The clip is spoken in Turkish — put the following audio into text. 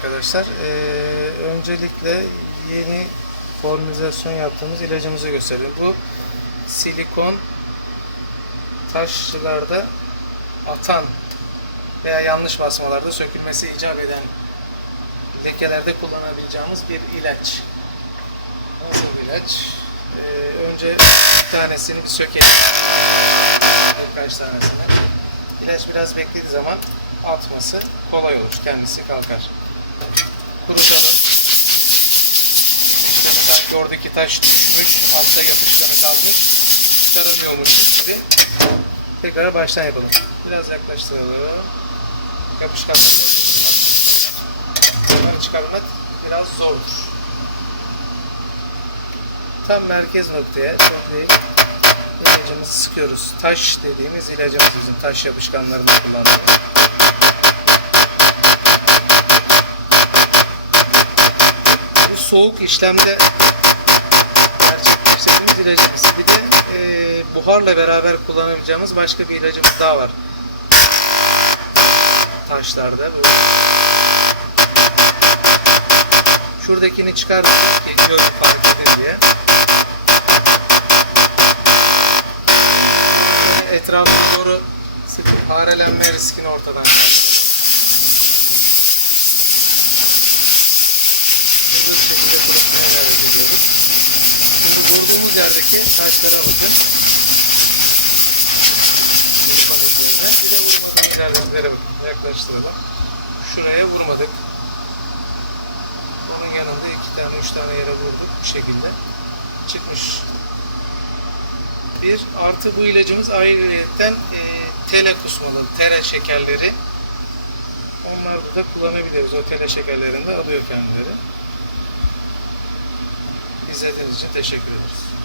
arkadaşlar. Ee, öncelikle yeni formülizasyon yaptığımız ilacımızı gösterelim. Bu silikon taşçılarda atan veya yanlış basmalarda sökülmesi icap eden lekelerde kullanabileceğimiz bir ilaç. Nasıl bir ilaç? Ee, önce bir tanesini bir sökelim. Birkaç tanesini. İlaç biraz beklediği zaman atması kolay olur. Kendisi kalkar. Kurutalım. Sanki oradaki taş düşmüş, altta yapışkanı kalmış, çıkarılıyormuş gibi. Tekrar baştan yapalım. Biraz yaklaştıralım. Yapışkanları Bunları çıkarmak biraz zordur. Tam merkez noktaya şimdi ilacımızı sıkıyoruz. Taş dediğimiz ilacımız bizim taş yapışkanlarında kullandığımız. Soğuk işlemde gerçekleştirdiğimiz ilacımız. Bir de e, buharla beraber kullanabileceğimiz başka bir ilacımız daha var. Taşlarda böyle. Şuradakini çıkartacağım ki görün fark edin diye. Etrafına doğru sıkıp farelenme riskini ortadan kaldıralım. Yerdeki taşlara bakın. Vurmak üzerine. Bir de vurmadığımız yerlere bakın. Yaklaştıralım. Şuraya vurmadık. Onun yanında iki tane, üç tane yere vurduk bu şekilde. Çıkmış. Bir artı bu ilacımız ayrıyetten e, tele kusmalı, tere şekerleri. Onlarda da kullanabiliriz. O tele şekerlerini de alıyor kendileri. İzlediğiniz için teşekkür ederiz.